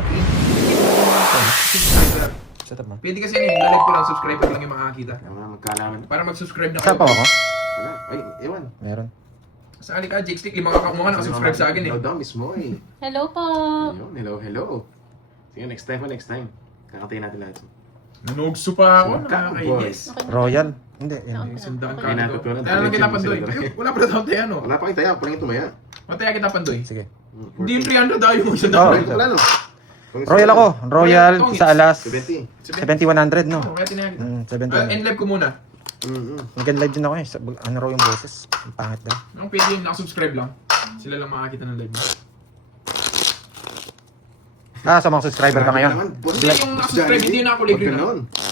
green subscriber. Set up mo. Pwede kasi yun, live ko lang, subscriber lang yung makakita. Kaya mga magkalaman. Para mag-subscribe na Saan pa kayo. ako? Wala. Ay, ewan. Meron. Sali ka, Jigstick, 5 ka nakasubscribe sa akin eh. Hello daw, mismo eh. Hello po. Ayun, hello, hello. Sige, next time. Kakatayin natin lahat. Nanugso pa ako, Sumagka, nakakainis. Royal? Hindi, yan. May sandaan ka Kaya dito. natutunan. Kaya lang kita pandoy. Wala pa na tayo tayo, no? Wala pa kayo tayo, paling tumaya. Mataya kita pandoy. Sige. Hindi yung 300 tayo yung isang Oh. daan. Wala no? Royal ako. Royal Tongits. sa alas 70. 70-100, no? Kaya tinayan kita. 70. End live ko muna. Nag-live din ako eh. Ano raw yung boses? Ang pangit daw. Ang pwede yung nakasubscribe lang. Sila lang makakita ng live mo. Sa mga subscriber ka ngayon. Hindi yung nakasubscribe, hindi yung nakakulay green.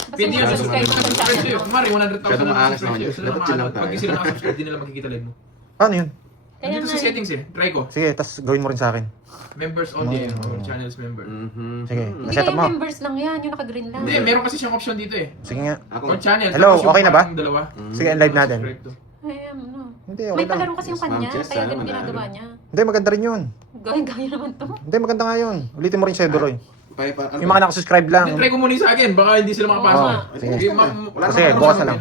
Pwede yung subscribe nakasubscribe sa'yo. Kumari, 100,000 Masyado na maangas nakasubscribe naman sa'yo. yun. Sila Dapat chill lang lang tayo. pag sila nakasubscribe, di nila makikita live mo. Ano yun? Kaya Dito nga sa eh. settings eh. Try ko. Sige, tapos gawin mo rin sa akin. Members only eh. Or channels member. Sige, Hindi set kaya up mo. members lang yan, yung naka-green lang. Hindi, meron kasi siyang option dito eh. Sige nga. Ako, Or channel. Hello, tapos yung okay na ba? parang dalawa. Sige, live natin. Subscribe to. Ay, ano. Hindi, May okay lang. palaro kasi yung Yes, ma'am, kanya, Jess, kaya ganun manalo. ginagawa niya. Hindi, maganda rin yun. Gaya naman to. Hindi, maganda nga yun. Ulitin mo rin sa'yo, Doroy. ano Yung mga nakasubscribe lang. Hindi, try ko muna yung sa akin. Baka hindi sila makapasok. Oo, sige. Okay, Wala Sige, naman bukas ako na lang.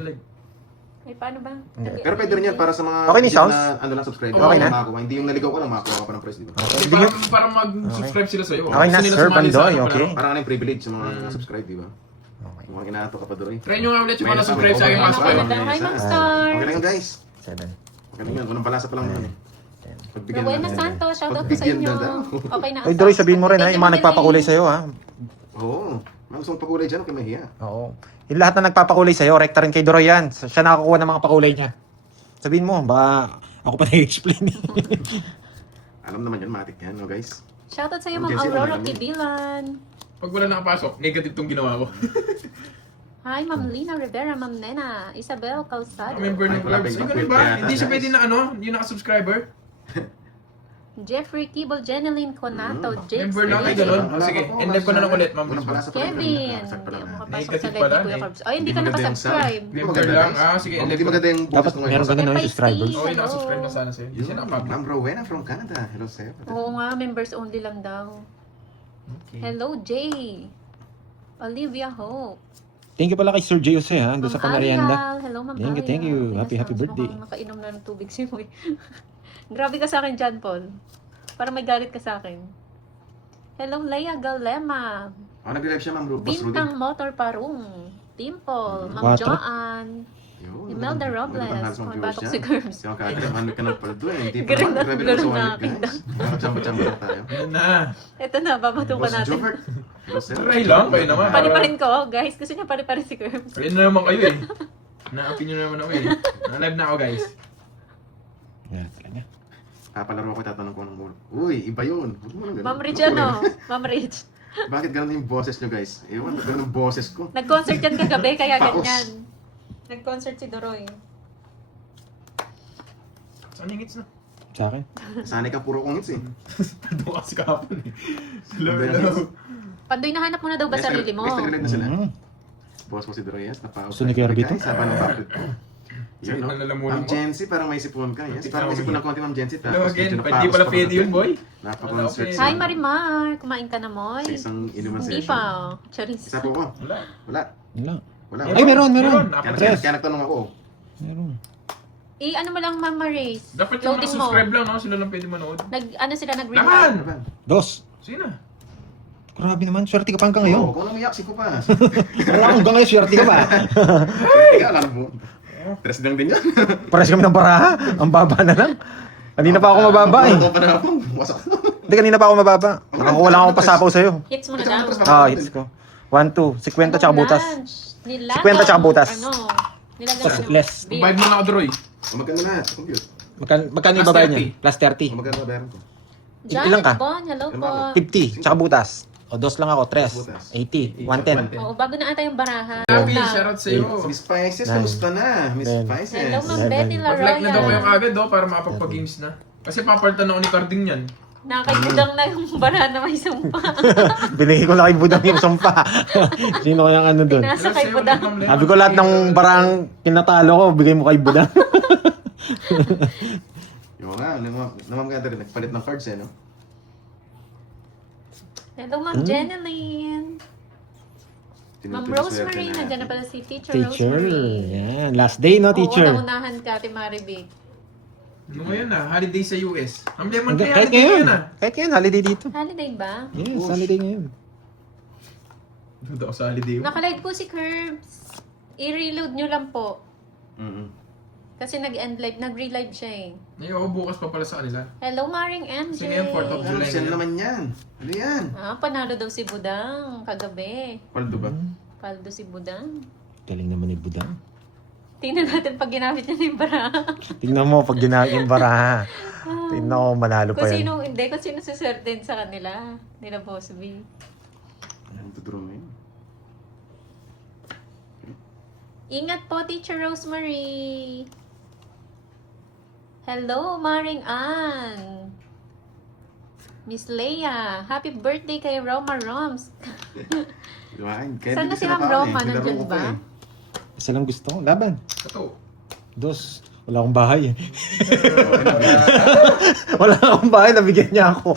Ay, paano ba? Hindi. Pero pwede rin yan para sa mga Okay ni legit Sounds? na ano lang subscriber. Okay na? Makakuha. Hindi yung naligaw ka lang, makakuha ka pa ng price, di ba? Okay, Hindi, bigyan. parang mag-subscribe sila sa'yo. Okay na, Gusto nila Sir sumali sa Pandoy, ano, okay. parang- Parang ano yung privilege sa mga subscribe, di ba? Okay. Mukhang inato ka pa doon eh. Try nyo nga ulit yung mga Minus subscribe sa akin. ako. Pasok Okay kayo. na daw. Hi, Ma'am Star. Okay lang yun, guys. 7. Okay lang yun. Unang palasa pa lang naman eh. Pagbigyan Rowena natin. Santos, shoutout po sa Pagbigyan inyo. na daw. Okay na. Oy, Doroy, sabihin mo rin ha, yung mga nagpapakulay sa'yo ha. Oo. Mga gusto mong pakulay dyan, okay mahiya. Oo. Yung lahat na nagpapakulay sa'yo, rekta rin kay Doroy yan. Siya nakakuha ng mga pakulay niya. Sabihin mo, baka ako pa na-explain. Alam naman yun, matik yan, no guys? Shoutout sa iyo, Ma'am Jesse, Aurora naman. Tibilan. Pag wala nakapasok, negative tong ginawa ko. Hi, Ma'am Lina Rivera, Ma'am Nena, Isabel Calzado, Member ng Ay, wala clubs. pa Ay, ganun ba? kaya Hindi siya guys. pwede na ano, yung naka-subscriber. Jeffrey Kibol, Jeneline Conato, Member Jakes, lang ay Ay, ganun. wala Sige, pa po, end live ko na lang ulit, ma'am. Unang palasa pa lang. Kevin. Sakit pa lang. Hindi ako makapasok Negative sa live pala, ni Kuya eh. Carbs. Ay, hindi ka maganda yung nakasubscribe. sound. Member lang. Sige, end Hindi live ko. maganda yung Dapat boses ko meron ngayon. ganun yung FIC. subscribers. Oo, yung nakasubscribe na sana sa'yo. Hindi siya nakapag. Ma'am Rowena from Canada. Hello sir. Oo nga, members only lang daw. Okay. Hello, Jay. Olivia Hope. Thank you pala kay Sir Jose ha, doon sa Ma'am pamerienda. Ariel. Hello, Ma'am Thank you, Ariel. thank you. Ay, Happy, happy nasa- birthday. mukhang nakainom na ng tubig si Moy. Grabe ka sa akin, John Paul. Para may galit ka sa akin. Hello, Leia Galema. Nag-live siya, Ma'am Boss Rudy. Bintang Motor Parung. Dimple. Ma'am Quatro. Joanne. Yun. Imelda Robles. Kumabatok si Germs. Yung kagalaman ka na pala doon. Hindi pa Ganun naman. na- Grabe ganun naman sa na wallet, akin guys. Chamba-chamba lang tayo. Yan na. Ito na, babatukan Boss natin. Jovert. Hello sir. Try lang, kayo naman. Pari-parin ko, guys. Gusto niya pari-parin si Germs. Ayun na naman kayo eh. Na-apin nyo naman ako eh. Na-live na ako guys. Yan, talaga. Palaro ako, tatanong ko ng mall. Uy, iba yun. Huwag mo lang ganun. Ma'am Rich ano? Ma'am Rich. Bakit ganun yung boses nyo guys? Ewan, ganun yung boses ko. Nag-concert yan kagabi, kaya Paos. ganyan. Nag-concert si Doroy. Saan yung hits na? Sa akin. Sanay ka puro kong hits eh. Doon kasi kahapon eh. Hello, Pandoy hello. Pandoy, nahanap mo na daw ba sarili mo? Next nag-relate na sila. Mhm. Boss ko si Doroyes. Gusto ni Kirby to? Sabi ng bakit ko. Sige, Yun, no? nalalamunan Ma'am ko. Jency, parang may sipon ka. Yes, parang may sipon ng konti, Ma'am Jency. Hello Tapos again. medyo Hindi napaos pala pa pwede konti. yun, boy. Napa-concert Hello, siya. Hi Marimar! Kumain ka na, Moy? Sa isang inuman Hindi session. pa. Charis. Isa po ko. Wala. Wala. Wala. Wala. Ay, meron. Kaya, Tres. kaya nagtanong ako. Meron. Ano mo lang, Mama Race? Dapat yung Loading mo. subscribe lang, no? Sila lang pwede manood. Ano sila Laman! nag-react? Ano ba? Dos. Sige na. Grabe naman, swerte ka pa hanggang Oo, ngayon. kung nang iyak, siko pa. Wala kang hanggang ngayon, swerte ka pa. Kaya alam mo. Tres lang din yan. Pares kami ng baraha. Ang baba na lang. Kanina pa ako mababa eh. Ito pa na ako. Wasak. Hindi, kanina pa ako mababa. Nakakuha lang akong pasapaw sa'yo. Hits mo na Ito, daw. Tres, Hits ko. 1, 2. 50 tsaka butas. Nilaga. 50 tsaka butas. Ano? Nilaga So, less. Beer. Vibe mo na ako, Droy. Magkano na? Compute. Magkano yung Plus babae 30. niya? Plus 30. Magkano na bayaran ko? Ilan ka? Bon, hello Ilan po. ba? 50. Tsaka butas. O, dos lang ako. 3. Butas. 80. 110. Oo, bago na ata yung baraha. Happy, Wala. shoutout sa'yo. Miss Spices, Nine. kamusta na? Miss Ten. Spices. Hello, Ma'am Eleven. Betty Mag-like na daw kayo Laroya. kagad, do, para makapagpa-games na. Kasi papalitan ako ni Carding yan. Nakakaibudang na yung baraha na may sumpa. Binigay ko lang kay Budang yung sumpa. Sino kayang ano dun? Nasa kay Hello, Budang. sa'yo, Ma'am Sabi ko lahat ng barang kinatalo ko, bigay mo kay Budang. Yung nga, namamaganda rin. Nagpalit ng cards eh, no? Hello, Ma'am Jeneline. Ma'am Rosemary, nandiyan na pala si Teacher Rosemary. Yan. Last day, no, teacher? Oo, naunahan ka, Ate Maribig. Ano ngayon na? Holiday sa US. Ang lemon Hindi, kaya kahit holiday ngayon. ngayon ah. Kahit ngayon, holiday dito. Holiday ba? Yes, holiday ngayon. Duda ako sa holiday. Nakalive po si Curbs. I-reload nyo lang po. Mm-mm. Kasi nag-end live, nag-relive siya eh. Ay, ako bukas pa pala sa kanila. Hello, Maring MJ. Sige, 4th of July. Saan naman yan? Ano yan? Ah, panalo daw si Budang kagabi. Paldo ba? Paldo si Budang. Galing naman ni Budang. Tingnan natin pag ginamit niya ng bara. Tingnan mo, pag ginagin bara. Tingnan ko, manalo pa Kung yan. sino, hindi, kung sino suswerte sa kanila. Nila Boss B. Ano to draw ngayon? Ingat po, Teacher Rosemary. Hello, Maring Ann. Miss Leia, happy birthday kay Roma Roms. Kaya Saan di na si sila Ma'am kain, Roma? nilaro Nandyan ko ba? pa eh. Isa lang gusto ko. Laban. Kato. Dos. Wala akong bahay eh. Wala akong bahay, nabigyan niya ako.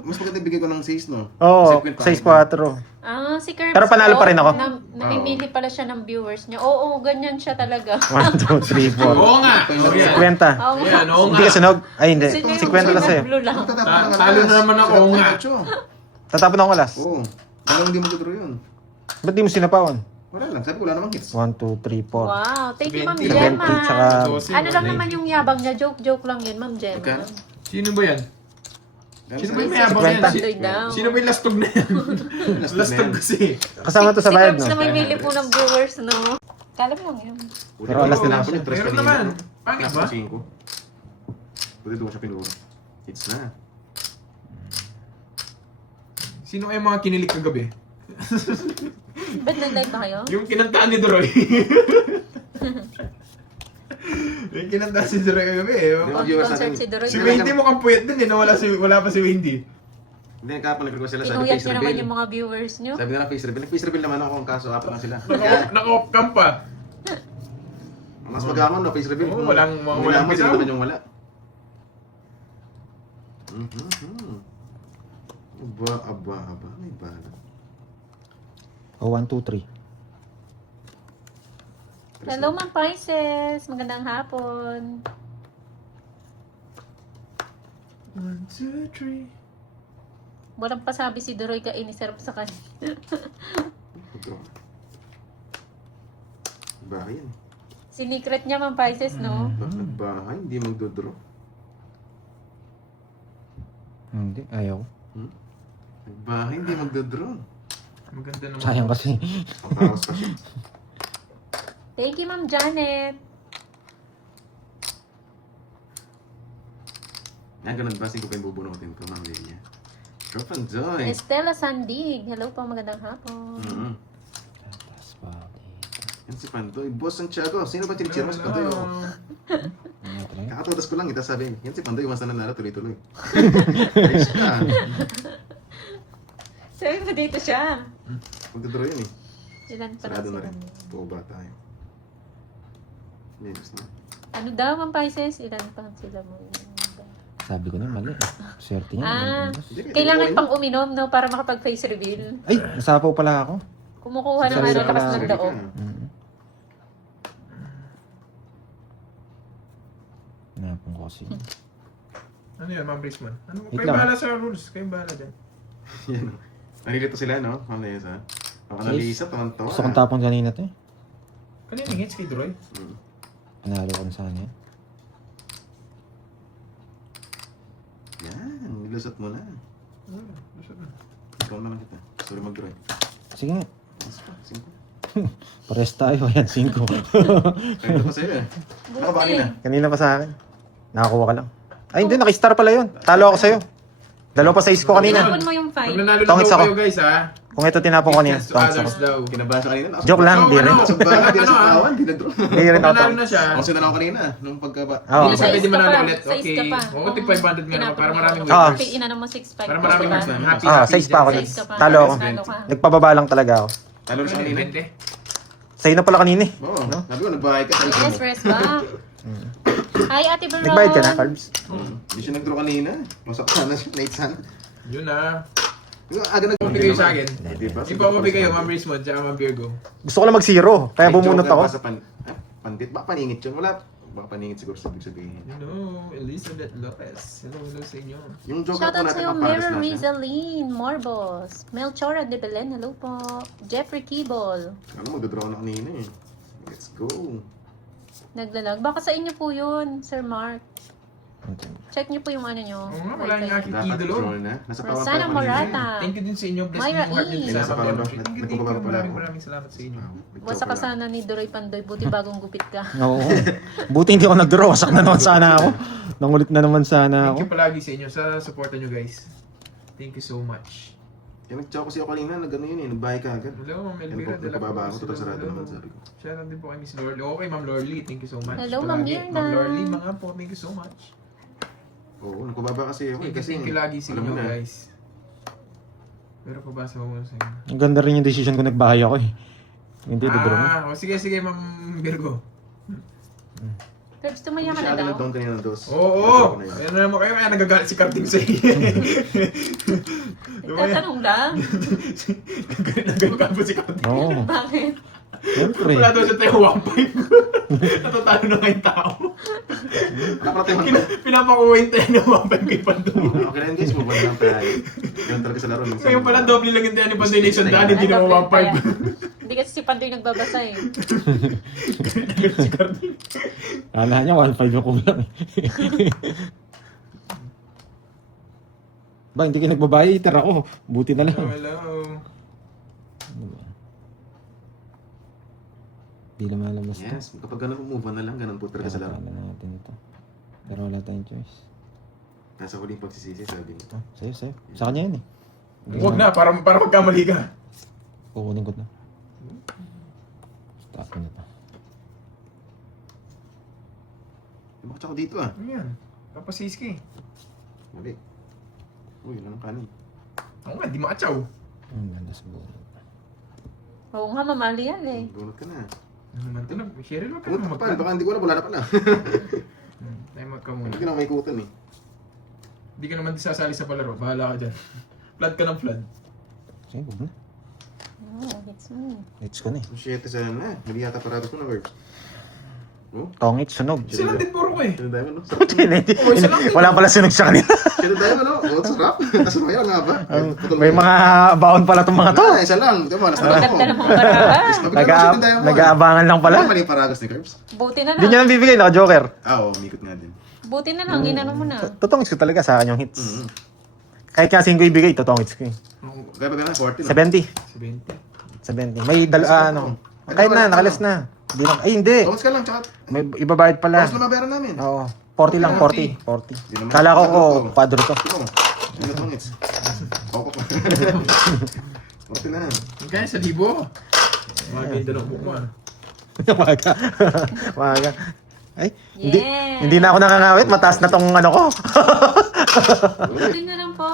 Mas maganda bigay ko ng 6, no? Oo, Kasi quint 6-4. Ah, si Curbs Pero panalo po, pa rin ako. namimili pala siya ng viewers niya. Oo, ganyan siya talaga. 1, 2, 3, 4. Oo nga. Oo yan. 50. Oo Yan, oo Hindi nga. ka sunog? Ay, hindi. Kasi 50 lang sa'yo. blue lang. Talo na naman ako, oo nga. Tatapon ako last. Oo. Parang hindi mo draw yun. Ba't di mo sinapawan? Wala lang. Sabi ko wala namang hits. 1, 2, 3, 4. Wow, thank you, Ma'am 70, Gemma. tsaka... Ano lang naman yung yabang niya? Joke lang yun, Ma'am Gemma. Magkano? Sino ba yan? Sino ba yung May mayabang yan? 50. Doy daw. Sino ba yung lastog na yan? Lastog kasi. Kasama to sa Si bayad, Curbs no? na may mili po ng viewers, no? Kala mo lang yun. Pero alas na lang siya. Meron naman. Pangit ba? Pwede doon siya pinuro. Hits na. Sino ay mga kinilig kagabi? Ba't nag-live ba kayo? Yung kinantaan ni Doroy. Yung kinantaan si Doroy kagabi eh. viewers Concert natin. si Doroy. Si Wendy mukhang puyat din eh. Wala pa si Wendy. Hindi, kapag nag-request sila, sabi Tinuyat face niyo naman reveal. yung mga viewers niyo. Sabi nila face reveal. Face reveal naman ako kung kaso apat lang sila. Naka-off cam pa. Mas magamon no, face reveal. Oo, Kung walang nilaman, bitaw. sila naman yung wala. Aba. May bala. Oh, 1, 2, 3. Hello, Ma'am Pisces. Magandang hapon. 1, 2, 3. Walang pasabi si Doroy ka iniserve sa kanya. Draw. Bahay yan. Sinikret niya, Ma'am Pisces, no? Nagbahay, hindi magdodraw. Hindi, ayaw. Nagbahay, hindi magdodraw. Maganda naman. Sayang kasi. Pagkakas pa siya. Thank you, Ma'am Janet. Ganun ba? 5 pa yung bubunutin ko, Ma'am Lilia. Girlfriend Joy. Estela Sandig. Hello po, magandang hapon. Tapos pa dito. Yan si Pandoy. Boss Santiago. Sino ba chinichira mo si Pandoy? Oh. Ano talaga? Kakatodas ko lang, ita sabi. Yan si Pandoy. Masa nanalo tuloy-tuloy. Ayos ka. Sabi mo dito siya. Magdodraw yun eh. Ilan pa lang Sarado na sila. rin. Boba tayo. Linis na. Ano daw, Ma'am Pisces? Ilan pa sila mo? Sabi ko na mali. Swerte niya. Ah, Hindi, kailangan okay pang uminom, no? Para makapag-face reveal. Ay, nasapaw pala ako. Kumukuha ng Sarili ano, ka lakas lang. ng daog. Napong ko kasi. Ano yan, Ma'am Brisman? Ano, Wait kayo lang. bahala sa rules. Kayo bahala dyan. Yan. Nalilito sila, no? Ma'am Lisa. Baka nalisa, tawan-tawa. Gusto kong tapon kanina to eh. Kanina hits kay Doroy. Panalo ko na sana yan. Yan, nilusot mo na. Ikaw naman kita. Sorry mag-draw. Sige nga. Mas pa, 5. Pares tayo. Ayan, 5. Kaya pa sa'yo eh. Ako ba kanina? Kanina pa sa akin. Nakakuha ka lang. Ay, hindi. Nakistar pala yun. Talo ako sa'yo. Dalawa pa sa ko kanina. Tinapon mo yung Pag 5. nanalo na Tongits daw ako. kayo guys ha. Kung ito tinapon ko kanina. Chance to Thanks others ako. daw. Kinabasa kanina. Joke lang, di rin. Sa baga, di na sa Ano, kawan, di na draw. Hindi rin Pag ako. nanalo na siya. Ako sinanong kanina, nung pagkaba. Oo. Hindi Sa pwede is ka manalo pa. ulit. Sa is Okay. ka pa. Oo, tig 500 nga naman para maraming Ah. winners. Inano mo 6-5. Para maraming winners na. Happy, Ah, happy 6 pa ako dyan. dyan. Size ka pa. Talo ako. Talo ka. Nagpababa lang talaga ako. Talo sa kanina. 20. Sa'yo na pala kanina eh. Oo, sabi ko, nagbahay ka. Sabi ko, Yes, press back. Hi, Ate Baron. Nagbayad ka na, Carbs? Hindi siya nag-draw kanina. Masak sana siya, late sana. Yun na. Aga Pabigay sa akin. Di ba? Ipapabigay kayo, Ma'am Rismond, tsaka Ma'am Virgo. Gusto ko lang mag-zero, kaya bumunot ako. Pandit, baka paningit yun. Wala. Baka paningit siguro sa ibig sabihin. Hello, Elizabeth Lopez. Hello sa inyo. Yung joke Shoutout po natin sa'yo, paparas Mary na siya. Rizaline, Morbos, Melchora de Belen, hello po. Jeffrey Kibol, Ano, magdodraw na kanina eh. Let's go. naglalag. Baka sa inyo po yun, Sir Mark. Check niyo po yung ano nyo. Oo nga, wala Wi-Fi. yung aking Dapat idolo. draw na. Nasa power Rosana pa kanina. Morata. Thank you din sa inyo. Bless Myra me yung heart E. niyo Nasa sa power ba? Thank you, thank you. Nagpapababa pala ako. Maraming salamat sa inyo. Wasa ka sana ni Doroy Pandoy, buti bagong gupit ka. Oo. Buti hindi ako nag-draw. Wasak na naman sana ako. Nangulit na naman sana Thank ako. you palagi sa inyo sa supporta nyo guys. Thank you so much. Kaya nag-chow kasi ako kanina, nag-ano yun eh, nagbahay ka agad. Hello, Ma'am Elvira de la Nagpababa ako, Cruz. total sarado Hello. naman sabi ko. Shoutout din po kay Miss Lorly. Okay, Ma'am Lorly. Thank you so much. Hello, Ma'am Palagi. Mirna. Ma'am Lorly, mga po. Thank you so much. Oo, nagpababa kasi ako eh. Kasi Thank you lagi sa alam inyo mo na. guys. Pero pabasa ko sa inyo. Ang ganda rin yung decision ko nagbahay ako eh. Hindi, dodoro mo. Sige, Ma'am Virgo. Curbs, tumaya ka na Masyado daw. nag-down kanina ng dos. Oo! Ako na yun. Ayan na naman kayo. Kaya nagagalit si Karting sa inyo. Nagtatanong lang. Nagagalit ka po si Karting. Oo. Bakit? Siyempre. Wala daw siya tayo 1.5. Natatalo na nga yung tao. Wala pala tayo Pinapakuhin tayo ng 1.5 kay Pandoy. Okay lang guys, move on lang tayo. Ganun talaga sa laro. minsan. Ngayon pala, doble lang yung tayo ni Pandoy Nation daan. Hindi Ay, naman double pa yan. 1.5. Hindi kasi si Pandoy nagbabasa eh. Nagagalit si Karting. Kala niya 1.5 yung kulang eh. Ba, hindi kayo nagbabayi, tira ko. Buti na lang. Hello. Hindi naman alam basta. Yes, kapag ganun, move on na lang. Ganun po talaga sa laro. Kaya natin ito. Pero wala tayong choice. Nasa huling pagsisisi, sabi niya. Oh, sa'yo. Sa kanya yun eh. Huwag na, para magkamali ka. Kukunin ko na. Stop ko na ito. Bakit ako dito ah? Ano yan? Papasiski. Mali. Uy, wala nang kanin. Oo nga, di makatsaw. Ang ganda sa buhay. Oo nga, mamali yan eh. Donut ka na. Ano naman ito? Cheryl, wag ka Donut naman ka pa, baka hindi ko alam, wala na pala. Tayo magka muna. Hindi ka na maikutan eh. Hindi ka naman sasali sa palaro. Bahala ka dyan. Flood ka ng flood. Sige, huwag na. Oo, it's me. Hits ko na eh. Ang 7 sana na. Mali yata parados ko na, Verbs. Oh? Tongit, sunog. Sila din puro ko eh. Sino tayo, ano? Wala pala sunog sa kanila. Sino tayo, ano? Oh, sarap. Tapos maya nga ba? May mga baon pala itong mga to. Ah, isa lang. Ito mo, nasa Ang ganda ng mga parabas. Nag-aabangan lang pala. Mali yung paragos ni Curbs. Buti na Hindi nyo lang. nang bibigay, naka-joker. Oo, umikot nga din. Buti na lang, inano mo na. Totong hits ko talaga sa akin yung hits. Mm-hmm. Kahit kasing ko ibigay, totong hits ko eh. Kaya ba gana? 40 no? 70. 70. 70. May ano. Kahit na, nakalas na. Hindi na, ay hindi. Tawag ka lang, tsaka. May ibabayad pala. Tapos na mabayaran namin. Oo. 40 lang, 40. 40. Di naman. Kala ko kwadro to. Ito. Ano itong hits? Ako pa. 40 na. Kaya sa libo. Mga ganda ng buko ah. Maga. Maga. Ay, hindi, Yeah. hindi na ako nakangawit. Mataas na tong ano ko. Buti na lang po.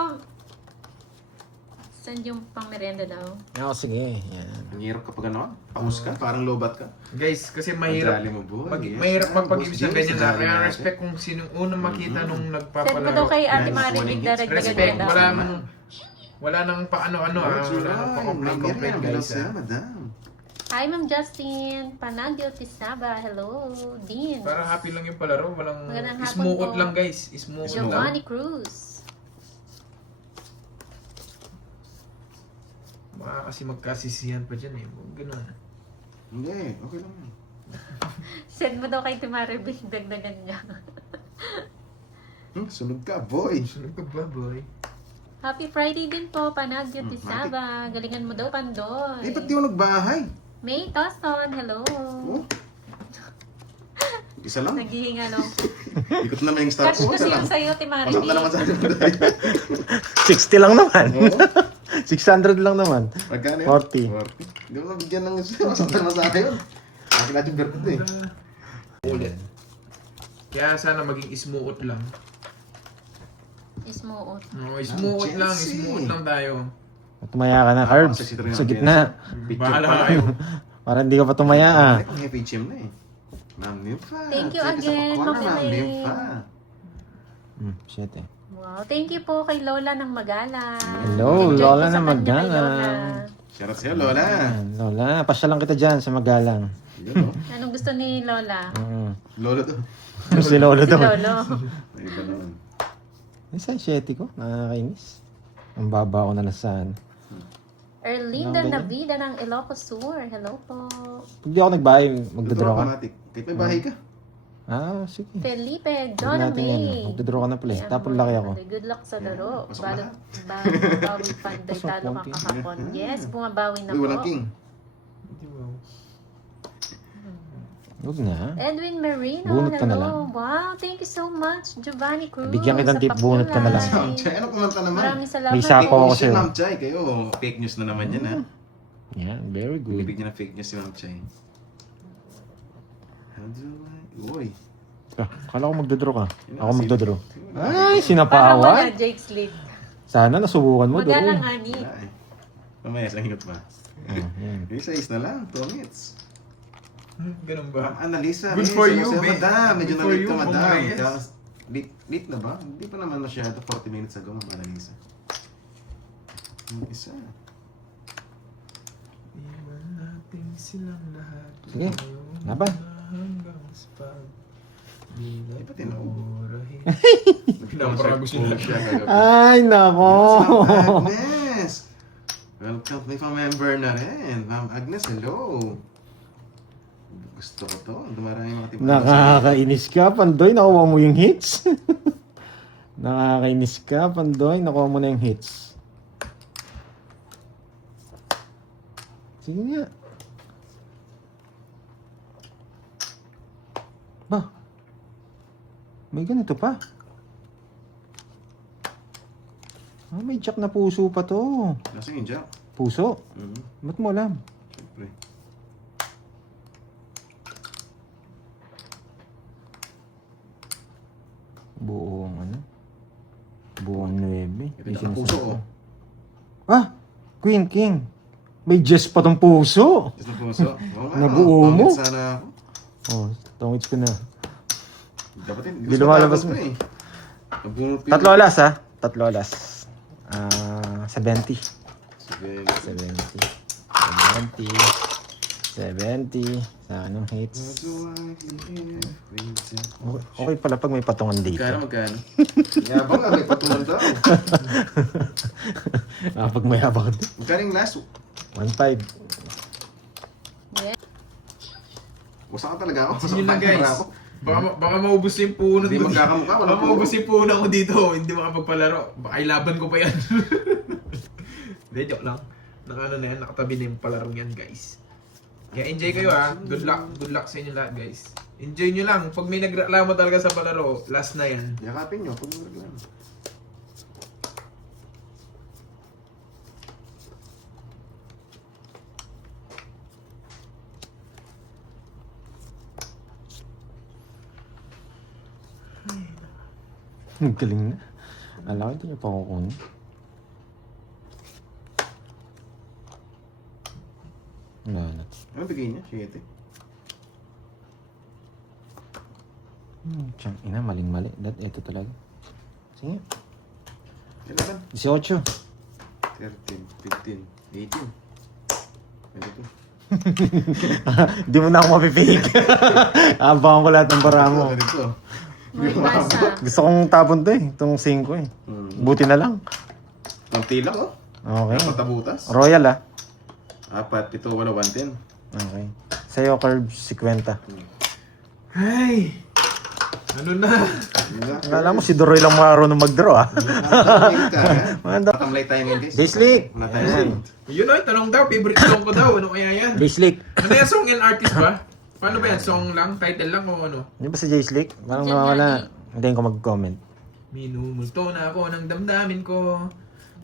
Send yung pang merienda daw. Oo, sige. Yan. Ang hirap kapag ano, paus ka, parang lobat ka. Guys, kasi mahirap. Ang dali mo, boy. Yes, Mahirap yan, magpag-ibig boss ng ganyan James, na. dali Kaya natin. respect kung sinong unang makita nung Send mo daw nagpapalaro. kay Ate Yan, Marie, morning direct Respect. daw. Wala nang paano-ano ah. Wala nang pa-complain guys ah. madam. Hi, Ma'am Justin. Panagyo Tisaba. Hello. Dean. Para happy lang yung palaro. Walang Magandang hapon smooth po. lang guys. Smooth lang. Giovanni Cruz. Baka kasi magkasisihan pa dyan eh. Huwag ganun. Hindi, okay lang. Send mo daw kay Timaribig. Dagdagan niya. Sunod ka, boy. Sunod ka ba boy? Happy Friday din po, Panagyo Tisaba. Galingan mo daw, Pandoy. Eh, ba't di mo nagbahay? May Toston, hello. Oh? Isa lang? Naghihinga no. Ikot na lang yung star Catch ko. kasi Isa lang. yun sa'yo, Masok Timaribig. na naman sa akin. 60 lang naman. Oo. 600 lang naman. Magkano yun? 40. Hindi mo nabigyan ng masok na naman sa akin yun. Akin natin birthday. Ulit. Kaya sana maging smooth lang. Ismuot. No, smooth lang. Chelsea. Smooth lang tayo. Tumaya ka na, Carbs. Sexy talaga Sa ng gitna. Bahala kayo. Para hindi ka pa tumaya ah. May FHM na eh. Ma'am Nympha. Thank you Check us again, out. Corner, Ma'am Ma'am Elaine. Nympha. Shit eh. Wow. Oh, thank you po kay Lola ng Magalang. Hello, Enjoy Lola po sa ng kanya kay Magalang. Lola. Shoutout sa'yo, Lola. Ayan, Lola, pasyalan kita dyan sa Magalang. Yun, oh. Anong gusto ni Lola? Lolo to. Si Lolo Si daw. Lolo. Ay, iba naman. Yung sa 7 ko, nakakainis. Ang baba ko na lasan. Erlinda Ano ba yan? Navida ng Ilocos Sur. Hello po. Hindi ako nagbahay, magdodraw ka. Automatic. Kahit may bahay ka. Ah, sige. Felipe Huwag Donna natin yan. May. Magdodraw ka na pala eh. Ayan, Tapos mga laki ako. panday. Good luck sa laro. Pasok Balo, lahat. bawi panday. Pasok, Talo ka konti. kahapon. Yes, bumabawi na Uy, po. walang king. Huwag na. Edwin Marino, Bunot ka na lang. hello. Wow, thank you so much, Giovanni Cruz. Bigyan kitang sa tip, bunot ka na lang. pakulay. Ma'am Chay, ano kumanta naman? Maraming salamat. May sapo po. ako Fake news sa'yo. yun, Ma'am Chay. Kayo, fake news na naman yan, ha? Yeah, very good. Bibigyan ng fake news si Ma'am Chay. How do I... Uy. Ah, kala ko magdodraw ka. Yun, Ako sino- magdodraw. sino- Ay, Parang sinapawan. wala, Jake Slick. Sana nasubukan mo doon. Magalang ani. Wala eh. Mamaya, sangot pa. Yan. Isa na lang, 2 minutes. Ganun ba? Analisa. Good for you, Sa'yo, babe. madam. Medyo Good for na-late you, ka, madam. pumayas. Tapos, late na ba? Hindi pa naman masyado. 40 minutes ago, Ma'am Analisa. Yung isa. Iwan natin silang lahat. Sige, laban. Hanggang sa pag... Eh, pati na. Pinaparago sila. siya kagabi. Ay, nako. Ma'am Agnes! Welcome, may pa-member na rin. Ma'am Agnes, hello! Gusto ko to. Dumarami mga tiba. Nakakainis ka, Pandoy. Nakuha mo yung hits. Nakakainis ka, Pandoy. Nakuha mo na yung hits. Sige nga. Ba? May ganito pa. Ah, may jack na puso pa to. Nasa yung jack. Puso? Mhm. Ba't mo alam? Siyempre. Buong ano? Buong 9. Ito yung puso, oh. Ah! Queen King. May Jess pa tong puso. Just na puso. Oo nga, Nabuo mo? Pangit sana ako. Oh, tongits ko na. Dapat yun. Di lumalabas mo. Nabunot Tatlo alas ha? Tatlo alas. 70. Sige. 70. 70. Sa anong hits? Okay pala pag may patungan dito. Magkano? Yabang nga, may patungan daw. Pag may habang Magkano yung last? 1.5. Wasak ka talaga ako. Sige na, guys. Ako. Baka maubos yung puno. Hindi magkakamukha. Baka maubos yung puno ko dito. Hindi makapagpalaro. Baka ilaban ko pa yan. Hindi, joke lang. Nakano na yan. Nakatabi na yung palarong yan, guys. Kaya enjoy kayo ha. Good luck. Good luck sa inyo lahat, guys. Enjoy nyo lang. Pag may nagreklamo talaga sa palaro, last na yan. Yakapin nyo. Pag lang. Ang galing na. Alam ko, ito niya pa kukunin. Wala na. Ano bigay niya? Sige. Tiyang ina, maling-mali. Ito talaga. Sige. Kailangan. 18. 13, 15, 18. Ano to? Di mo na ako mapipig. Abangan ko lahat ng bara mo. Ganito. May masa. Gusto kong tapon to eh. Itong 5 eh. Buti na lang. Konti lang, oh. Okay. Patabutas. Royal ah. 4, 7, 8, 110. Okay. Sa'yo, Curb, 50. Ay! Ano na? Alam mo, si Doroy lang marunong mag-draw ah. Matamlay tayo ngayon, guys. Dayslick. Wala tayo sin. Yun o, tanong daw. Favorite song ko daw. Ano kaya yan? Dayslick. Ano yan? Song and artist ba? Paano ba yan? Song lang? Title lang o ano? Hindi ba si Dayslick? Parang Diyan nawawala. yan Hindi ko mag-comment. Minumulto na ako ng damdamin ko.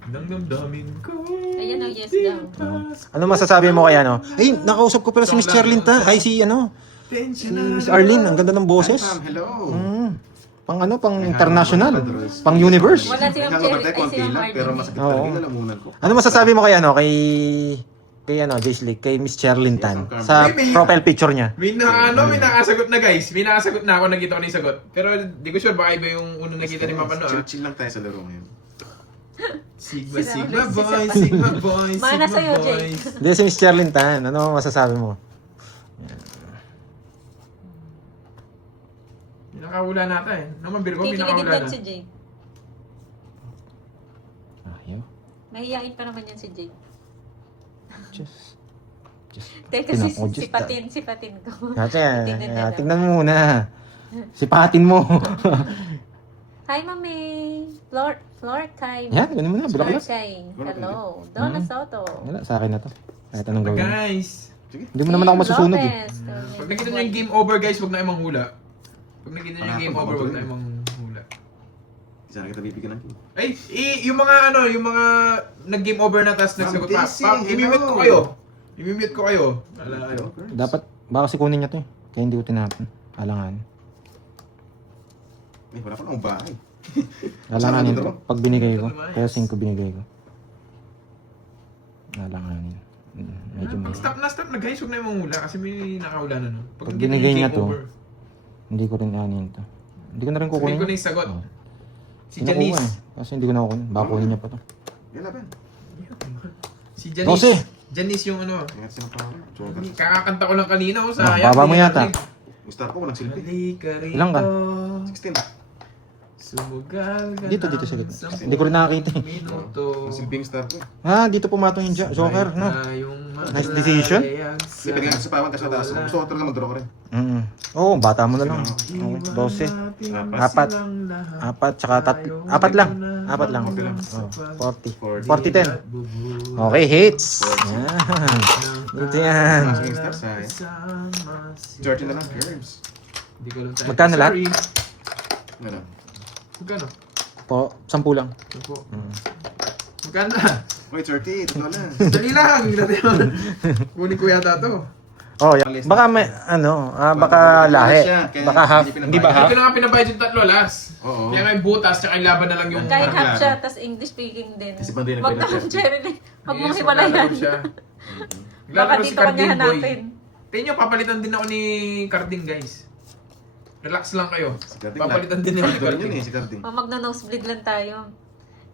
Ng damdamin ko. Ayan o, yes daw. Ano masasabi mo kaya no? Ay, nakausap ko pala si Miss Charlene ta. Ay, si ano? Si Miss Arlene. Ang ganda ng boses. Hi, ma'am. Hello. Pang ano, pang international. Pang universe. Wala silang May hangover tayo, cherry. Ay, konti silang lang, pero Martin. masakit Oo. talaga yung lalamunan ko. Ano masasabi mo kaya no? Kay Kay ano, Jace kay Miss Cherlyn Tan. Yes, Sa May- profile picture niya. May nakasagot na guys. May nakasagot na ako, nakita ko na yung sagot. Pero di ko sure baka iba yung unang nakita ni Mama no. Chill lang tayo sa laro ngayon. Sigma, Sila Sigma ulit, boys, sila Sigma boys, Mana Sigma sa'yo, Jake. boys. Hindi, si Miss Cherlyn Tan. Ano masasabi mo? Yung nakahula nata eh. Naman Virgo, may Kikiligin nakahula din na. si Jake. Ayaw. Mahihain pa naman yan si Jake. Just Teka, si, Pinako, just sipatin ko. Kasi, Tingnan na lang. tignan mo muna. Sipatin mo. Hi, Mami! Floor time. Yan, ganun mo na. Floor Bulaklak. time. Hello. Donna Soto. Wala, sa akin na to. Kahit anong gawin. Guys, Hindi mo naman ako masusunod eh. Lopez. pag nakita nyo yung game over guys, huwag na imang hula. Pag nakita nyo yung game over, huwag na imang hula. Isa na kita bibigyan ng king. Ay, yung mga ano, yung mga nag-game over na tas nagsagot pa. Daisy, Imimute ko hello. kayo. Imimute ko kayo. Alala kayo. Dapat, baka kasi kunin niya to eh. Kaya hindi ko tinapon. Alangan. Eh, wala pa akong bahay. Alanganin Saan ko. ito? Pag binigay ko. Lumayas. Kaya 5 binigay ko. Alanganin. Medyo Pag may... stop na guys, huwag na imang hula kasi may nakahula na no. Pag nakita nyo binigay yung niya game to, over, Hindi ko rin anin to. Hindi ko na rin sabihin kukunin. ko na yung sagot. Oh. Si Kinukuha Janice. eh. Kasi hindi ko na kukunin. Baka kunin niya pa to. Yan laban. Si Janice. 12. Janice yung ano. Ingat sila pa ako. Joker. Kakakanta ko lang kanina oh, Ah, sayang. baba mo yata. Yung star ko, walang silbi. Halika rito. Ilang ka? 16. Sumugal ka Dito, dito ng sa gitna. sampung Hindi ko rin nakakita eh. Minuto. Yung silbing star ko. Dito pumatong yung Joker, no? Nice decision. Kasi bigyan ko sa pawan kasi mataas. Gusto ko talaga mag-draw ko rin. Oo, bata mo na lang. Okay, 12. Apat. Apat lang. Apat lang. Oh, 40. 40-10. Okay, hits. Yan. Dito yan. Silbing star sa George na lang. Curves. Hindi ko lang tayo. Magkano lahat? Sorry. Ano? Magkano? 10 lang. Opo. Magkano na? Wait, 30. Ito na. Dali lang. Kunin ko yata to. Oh, yan. Baka may, baka lahi. Baka half. Hindi ba half? Ito na nga pinabayad yung tatlo, las. Oo. Kaya nga yung butas, tsaka yung laban na lang yung... Kahit Parang half siya, lang. tas English speaking din. Kasi pa din Huwag na nagpapalaro. kang Cheryl. Huwag mong Yes, hiwalayan. maglalaro siya. Baka Maglalaro si dito ka niya Carding, boy. hanapin. Tingnan nyo, papalitan din ako ni Carding, guys. Relax lang kayo. Si Carding Papalitan din ako ni Carding yun Carding. eh, si Carding. O magna-nosebleed lang tayo.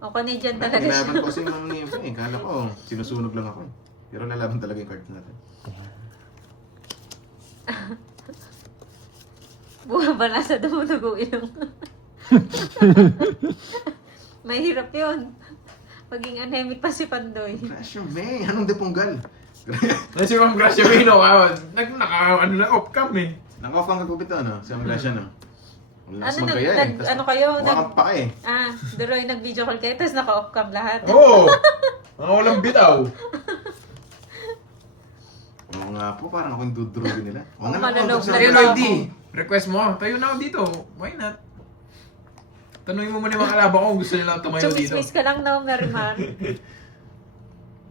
O Canadian talaga siya. Nilaban ko kasi yung mga name ko eh. Kala ko, sinusunog lang ako eh. Pero lalaban talaga yung card natin. Bumabala sa dumudugo yung... Mahirap yun. Maging anemic pa si Pandoy. Crash yung may. Anong deponggal? Ano si Ma'am Gracia Pino, off cam eh. Naka-off ang kagupit ano? Si Ang Gracia no? Ang lakas Ano, magkaya eh. Tas ano kayo? Mukha kang paka eh. Duroy, nag-video call kayo, tapos naka-off cam lahat. Oo! Mga walang bitaw. Oo nga po, parang ako yung dudrugin nila. Oo nga, Malalog naka-off na Hey siya. rin Lloyd D, request mo, tayo na ako dito. Why not? Tanungin mo muna yung mga kalaban ko kung gusto nila tumayo dito. Chumis-mis ka lang na, Marimar.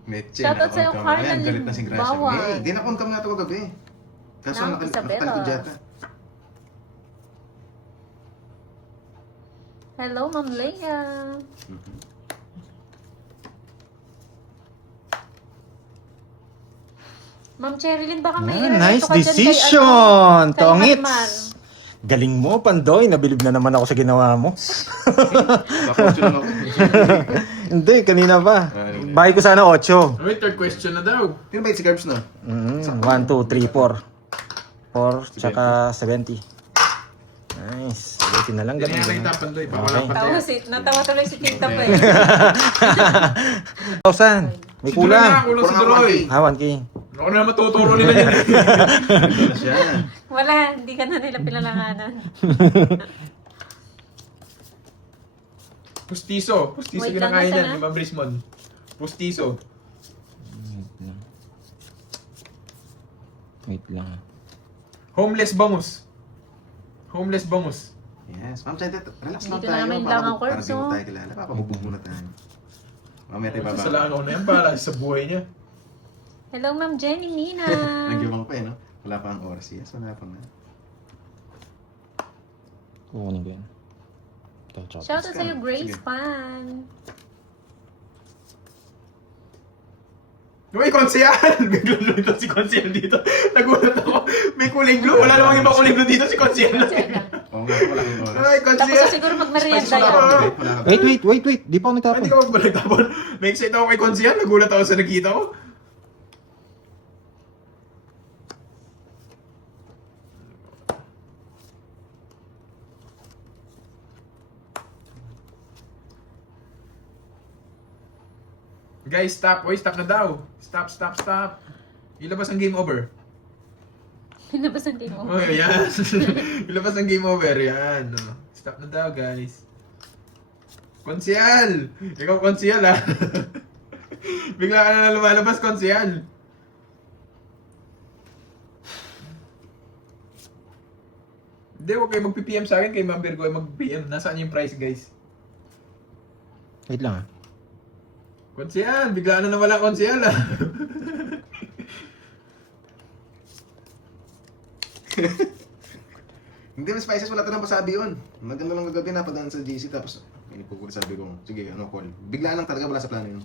Meche, Shoutout sa'yo, naka-on cam. Carla Ayan, galit na si Gracia. Limbawan. May, di na-on cam nga ito kagabi. Kaso Nang Isabela. nakatalikod yata. Hello, Ma'am Leia. Ma'am Cherilyn, baka may Nice irereto ka dyan kay, decision! kay Tongits! Marimar. Galing mo, Pandoy. Nabilib na naman ako sa ginawa mo. Bakit lang ako. Hindi, kanina pa. hindi. Bahay ko sana 8. Wait, third question na daw. Sino ba yung si Carbs na? 1, 2, 3, 4. 4, tsaka 70. Nice. 70 na lang. Ganyan na Galing. itapan doy, para wala pa Tawa tayo. natawa tuloy si Tita pa eh. 1,000. May Si Duroy na, kulang. kulang si Kulang Duroy. ako, 1K. Ako na matuturo nila yan. Hindi na siya. Wala, hindi ka na nila pinalanganan. Pustiso. Pustiso Wait lang, kinakain nasaan yan, na? di ba Brismon? Pustiso. Wait lang. Homeless bangus. Homeless bangus. Yes, ma'am, Chaydet, relax lang Dito tayo. namin Para lang ang para course, di mo oh. tayo kilala. Papabubog muna tayo. Mamaya tayo baba. Salaan ko na yan, para sa buhay niya. Hello, Ma'am Jenny Nina. Nagyabang pa eh, no? Wala pa ang oras. Yes, wala pa nga. Kukunin ko yan. Shoutout sa'yo, Grace Sige. Pan. Uy, Konsyal! Biglang lumito si Konsyal dito. Nagulat ako. May kulay blue. Wala namang ibang kulay blue dito si Konsyal. Konsyal lang. Oo nga, wala kang oras. Ay, Tapos Konsyal! na siguro magmerienda Spice yan. wala ka. Wala ka. Wait. Di pa ako nagtapon. Hindi ka magbalik tapon. May excited ako kay Konsyal. Nagulat ako sa nakita ko. Guys, stop. Oy, stop na daw. Stop. Ilabas ang game over. Pinabas ang game mo. Oh, yan. Ilabas ang game over. Yan. Oh. Stop na daw, guys. Konsyal! Ikaw, Konsyal, ha? Bigla ka na lumalabas, Konsyal. Hindi, huwag kayo mag-PPM sa akin. Kay Ma'am Virgo ay mag-PM. Nasaan yung price, guys? Wait lang ah. Konsyal! Bigla na nawala, Konsyal, ha? Hindi mas spices, wala ito ng pasabi yun. Maganda lang kagabi, napadaan sa GC tapos pinipugul sabi ko, sige, ano, call. Bigla lang talaga, wala sa plano yun.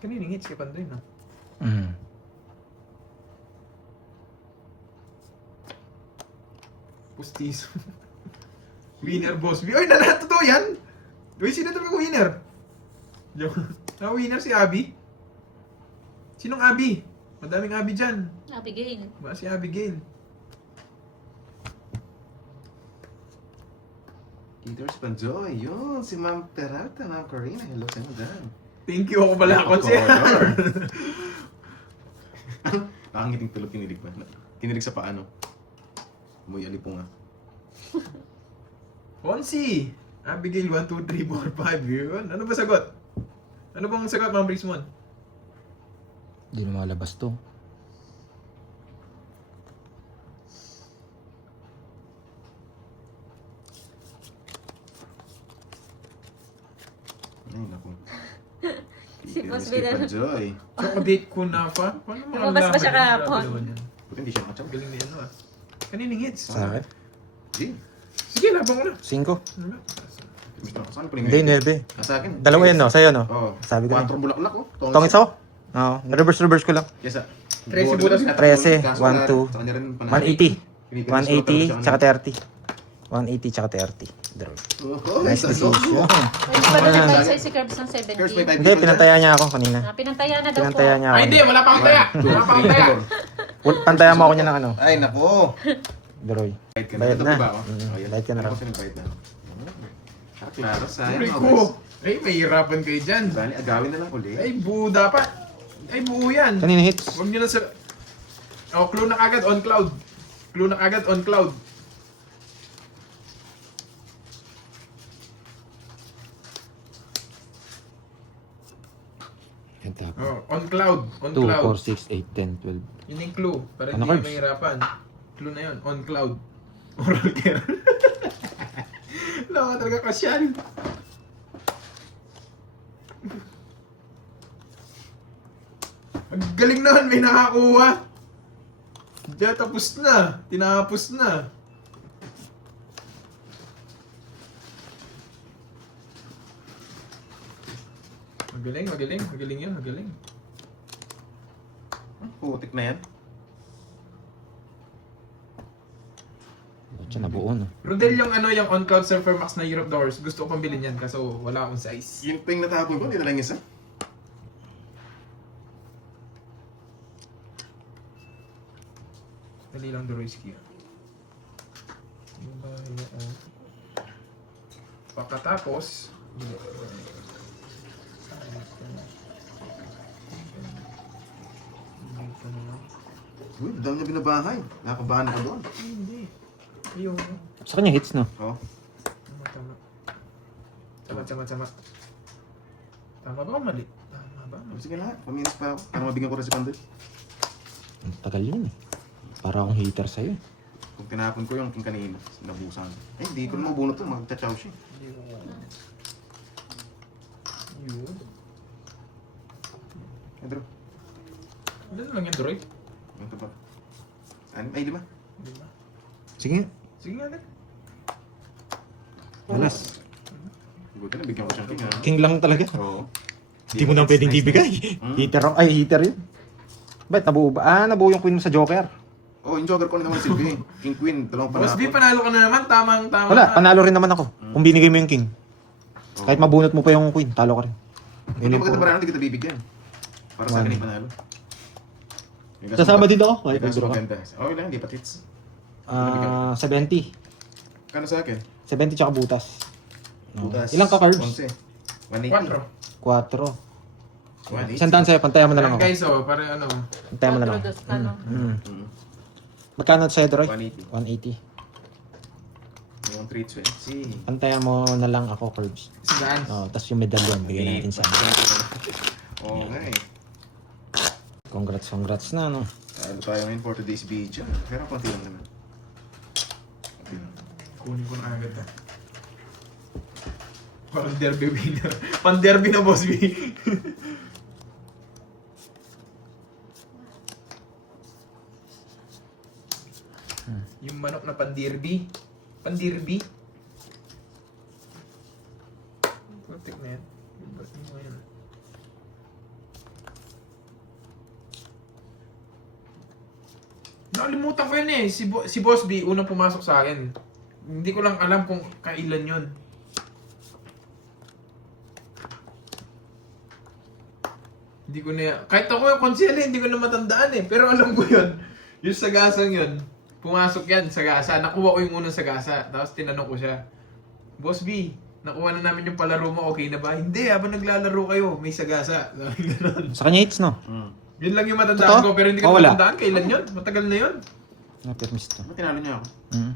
Kaninang hits kay Pandoy, no? Pustiso. Winner, boss. Uy, totoo yan! Uy, sino talaga winner? Joke. Winner si Abby. Sinong Abby? Madaming Abby dyan. Abigail. Ba si Abigail? Peters Panjoy, yun, si Ma'am Peralta, Ma'am Corina, hello sa inyo dyan. Thank you ako pala, Konsyal. Nakangiting tulog kinilig pa. Kinilig sa paano? Muy alipunga. Konsi! Abigail, 1, 2, 3, 4, 5. Yun. Ano ba sagot? Ano bang sagot, Ma'am Rismon? Hindi na malabas to. Ay, naku. Si Boss Peters Vidal. Panjoy. Chocolate ko na pa? Paano mo Lumabas pa siya nalaman? kahapon. Grabe naman yan. Buti hindi siya makacham. Galing ni ano ah. Kaninang hits? Sa akin? Hindi. Sige, labang ko na. 5. Ano ba? Gusto ko. Saan pa Hindi, 9. Sa akin. Dalawa yan no, sa'yo no? Oo. Sabi ko 4 rin. bulaklak ko. Tongits ako? Oo. Reverse ko lang. Yes, sir. 13 butas na. 13, Kaso 1, 2, sa kanya rin panalo. 180. 180, tsaka 30. 180, tsaka 30. Draw. Oh, Nice decision. Ay, hindi pa doon nag-buy sa'yo si Curbs ng Curse may 70. Hindi, pinantaya niya ako kanina. Pinantaya na daw po. Pinantaya niya ako. Ay, hindi. Wala pa akong taya. Wala pa akong taya. Pantaya mo ako niya ng ano. Ay, naku. Droy. Bayad ka na. Bayad Ito na. ba ako? Mm, Oh, yan. bayad ka na Ako raw. sinang bayad na. Klaro, sayang Ay, mga ko. boys. Ay, may hirapan kayo dyan. Bali, agawin na lang uli. Ay, buo dapat. Ay, buo yan. Kanina hits. Huwag nyo na sa... Oh, clue na agad on cloud. Clue na agad on cloud. Yan tapos. Oh, on cloud. On 2, cloud. 4, 6, 8, 10, 12. Yun yung clue. Para Ano, hindi kayo Carbs? mahirapan. Clue na yun. On cloud. Oral care. Wala ka talaga kasyan. Ang galing naman. May nakakuha. Diyan, tapos na. Tinapos na. Magaling, magaling. Magaling yun, magaling. Putik na yan. Ba't siya nabuo no? Rodel, yung ano, yung on-cloud Surfer Max na Europe Doors, gusto ko pang bilhin yan kaso wala akong size. Yung ping natapon ko, hindi na lang isa. Dali lang Doroyski. Yung ba yung... Pagkatapos... Uy, dami niya binabahay. Nakabahan ako doon. Hindi. Ayun. Sa kanya hits no? Oh. Tama, tama. Tama. Tama ba o mali? Tama ba? Sige lahat, paminas pa ako. Para mabigyan ko rin si Pandoy. Ang tagal yun eh. Para akong hater sa'yo. Kung tinapon ko yung king kanina, nabusan. Eh, hindi ko na mabunot to. Magta-chow siya. Yun. Pedro, Ano lang yan, Doroy? ito ba? Ay, 5. Diba? Sige. Sige nga lang. Alas. Buti na, bigyan ko siyang king, ha? King lang talaga. Oo. Hindi mo na pwedeng Nice, ibigay. Hmm? Heater yun. Ba't nabuo ba? Nabuo yung queen mo sa Joker. Oh, yung Joker ko na naman silbi. King Queen, dalawang Boss B, panakot. panalo ka na naman. Tama Wala, na. panalo rin naman ako. Kung binigay mo yung king. Oo. Kahit mabunot mo pa yung queen, talo ka rin. Hindi Yun maganda po. parang hindi kita bibigyan. Para sa akin yung panalo. Sasama din ako. Kahit Kaso mag-draw ka. maganda. Okay lang, hindi pa hits. 70. Kano sa akin? 70 tsaka butas. Butas. Ilang ka cards? 11. 180. 4. 180. Isang daan sa'yo, pantayan mo na lang Ayan, ako. guys, oh, para ano. Pantayan mo na lang ako. Dos, ano? Mm. Mm. Magkano sa'yo, Droy? 180. 180. Yung 320. Pantayan mo na lang ako, Curbs. Sidaan. Tapos yung medallion, bigyan natin sa Okay. Congrats na, no? Talo tayo ngayon for today's video. Pero konti lang naman. Konti lang. Kunin ko na agad ah. Parang derby winner. Pan-derby na, Boss B. Yung manok na pan-derby. Pan-derby. Putik na yan. Ba't mo yan? Nakalimutan ko yun eh. Si Boss B, unang pumasok sa akin. Hindi ko lang alam kung kailan yun. Hindi ko na, kahit ako yung konsele, hindi ko na matandaan eh. Pero alam ko yun. Yung sagasang yun, pumasok yan, sagasa. Nakuha ko yung unang sagasa. Tapos tinanong ko siya, Boss B, nakuha na namin yung palaro mo, okay na ba? Hindi, habang naglalaro kayo, may sagasa. Sabi ganun. Sa kanya hits, no? Yun lang yung matandaan Totoo? ko, pero hindi ko Oh, wala. matandaan kailan yun. Matagal na yun. Permis to. Ba't tinalo niya ako? Mm.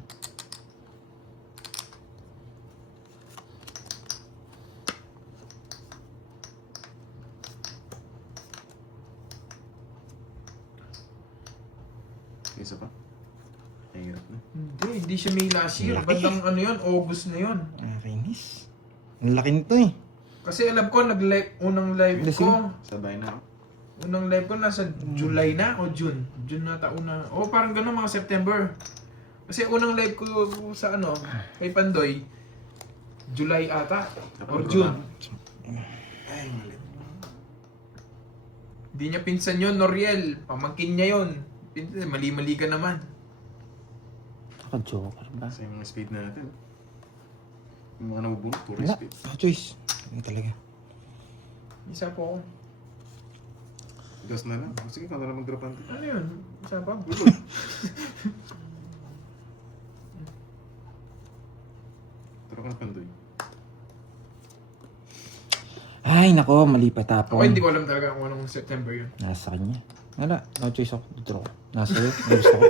Isa pa? Ay, hirap na. Hindi siya may last year. Laki. Bandang ano yun, August na yun. Nakakainis. Ang laki nito eh. Kasi alam ko, unang live Hindi, ko, Sabay na ako. unang live ko nasa July na o June. June na una. O parang gano'n mga September. Kasi unang live ko sa ano, kay Pandoy, July ata. Or June. Ay, mali. Hindi niya pinsan yun, Noriel. Pamangkin niya yun. Mali-mali ka naman. Naka-joker ba? Sa yung speed natin. Yung mga nabubunot, puro Wala. speed. Choice. Hindi talaga. Isa po ako. Gas na lang. Sige, kung na lang mag-drop ang Ano yun? Isa pa? Turo ka na pandoy. Ay, nako. Mali pa Ako tapon. hindi ko alam talaga kung anong September yun. Nasa kanya. Wala. No choice ako. Draw. Nasa iyo. May gusto ko.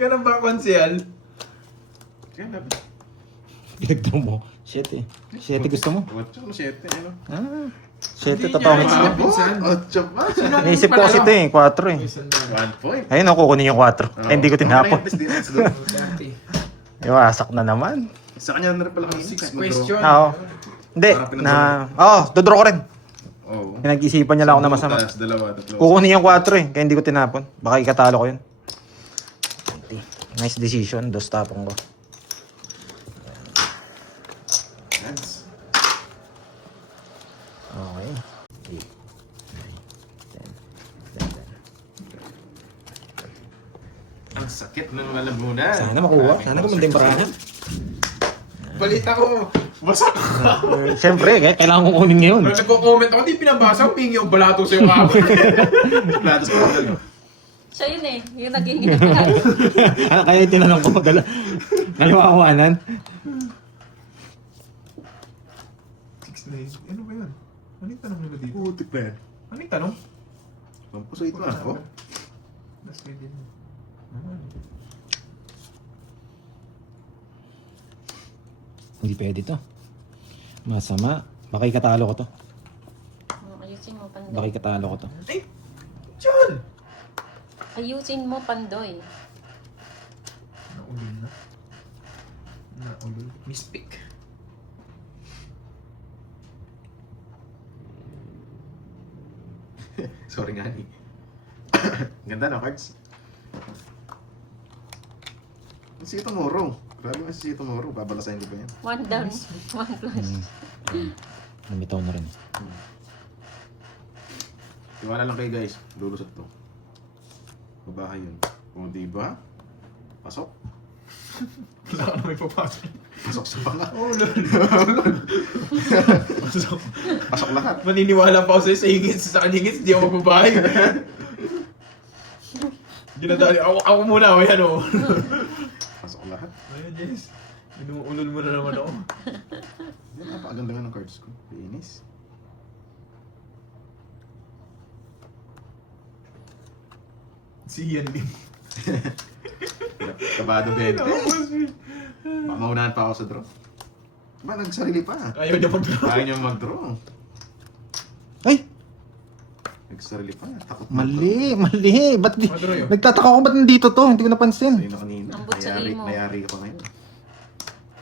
Ganun ba, Konsyal? Kaya dapat. Pinagdraw mo. Shit eh. Shit gusto mo? 8, 7, ano? Ah. Shit, Hindi totoo niya, hits ah. niya. Pinsan. 8 ba? Naisip ko kasi ito eh. 4 eh. 1 point. Ayun, ako kukunin yung 4. Ay, hindi ko tinapon. Okay, let's go. Iwasak na naman. Sa kanya na rin pala kami. 6 question. Oo. Hindi. Na... Oh, dodraw ko rin. Oo. Pinag-isipan niya lang ako na masama. Tapos dalawa, tatlo. Kukunin yung 4 eh. Kaya hindi ko tinapon. Baka ikatalo ko yun. Nice decision. Dos tapong ko. Nice. Okay. Ang sakit ng lalamunan. Sana makuha. Sana gumanda yung barahan. Balita ko. Basak. Siyempre, kailangan kong kunin ngayon. Pero nagko-comment ako, di pinabasa, pingi yung balato sa'yo kapag. Platos ko lang. Siya yun eh. Yung naghihingi ng lahat. Ano kaya yung tinanong ko? Naliwakawanan? 6-9. Ano ba yun? Ano yung tanong nila dito? Putik pa yan. Ano yung tanong? Pampuso ito ah. Oh. That's good din. Hindi pwede to. Masama. Baka ikatalo ko to. Ayusin mo, Baka Pandoy. ikatalo ko to. Ay! John! Ayusin mo, Pandoy. Naulol na. Naulol. Mispick. Sorry nga ni. Ganda no, cards? Si Tomorrow. Grabe nga si Tomorrow. Babalasahin ko pa yan. 1 down, 1 plus. Lumitaw na rin. Tiwala lang kayo guys. Lulusot to. Babahay yun. O diba? Pasok. Wala ka na may papasok. Pasok sa panga. Oh, lol. Pasok. Pasok lahat. Maniniwala pa ako sa'yo sa hingits. Sa kaningits, hindi ako magbabahay. Ginadali. Ako muna. O yan o. Pasok lahat. Ayun, Jess. Inuulol mo na naman ako. Yan, napakaganda nga ng cards ko. Linis. Si Ian Lim. Kabado 20. Baka maunahan pa ako sa draw. Ba, nagsarili pa. Ayaw niya mag-draw. Ayaw niya mag-draw. Ay! Nagsarili pa. Takot Mali, mali. Ba't di... Mag-draw yun. Nagtataka ko ba't nandito to? Hindi ko napansin. Sa'yo na kanina. Ambot sa imo. Nayari ka pa ngayon.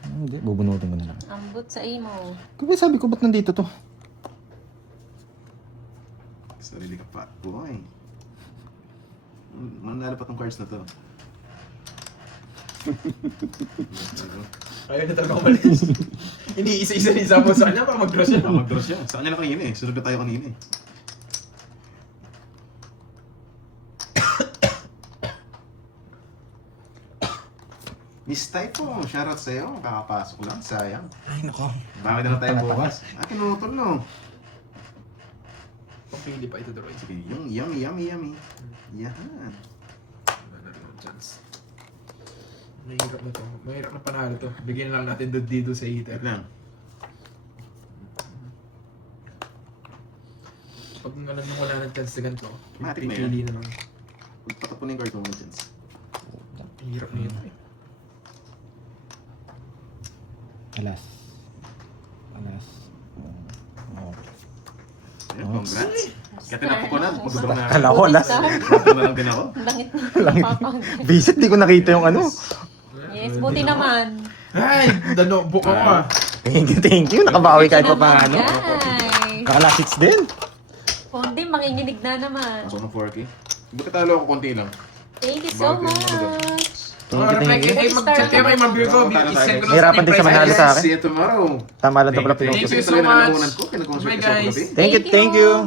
Hindi, bubunutin ko na lang. Ambot sa imo. Kaya sabi ko ba't nandito to? Nagsarili ka pa. Boy. Manalo pa tong cards na to. Ayaw niya talaga umalis. Hindi isa-isa mo sa kanya para mag-draw siya. Mag-draw siya. Sa kanya na kanina eh. Sunod na tayo kanina eh. Miss Typo, shoutout sa'yo. Kakapasok lang, sayang. Ay, nako. Bakit na lang tayo bukas? Kinutol no. Pagpili pa ito draw. Sige, yung yummy. Yan. Wala na rin ang chance. Mahirap na to. Mahirap na panalo to. Bigyan lang natin dito sa Wait heater. lang. Pag alam mo wala ng chance sa ganito, Matik na pipili na lang. Pagpatapunin yung card mo chance. Hirap na yun. Alas. Alas. Oh. Ayan, congrats. Kaya tinapo ko na. Mag-draw na. Kala ko, alas. Mag-draw na lang din ako. Langit Langit. na. Visit, di ko nakita yung ano. Yes, buti naman. Ay! The notebook ako ah. Thank you. Nakabawi kahit pa paano. Guys. Nakalasits din. Kundi, manginginig na naman. Pasok ng 4K. Buti talo ako konti lang. Thank you so Bakit yung mga much. Thank you. Mag-chat kayo kay Mag-Virgo. I-send ko lang Hirapan din sa manalo sa akin. See you tomorrow. Tama lang ito pala Thank pinutos. you Kasi so talaga much. nalamunan ko. Pinag-concert Bye, kasi ako guys. gabi. Thank you.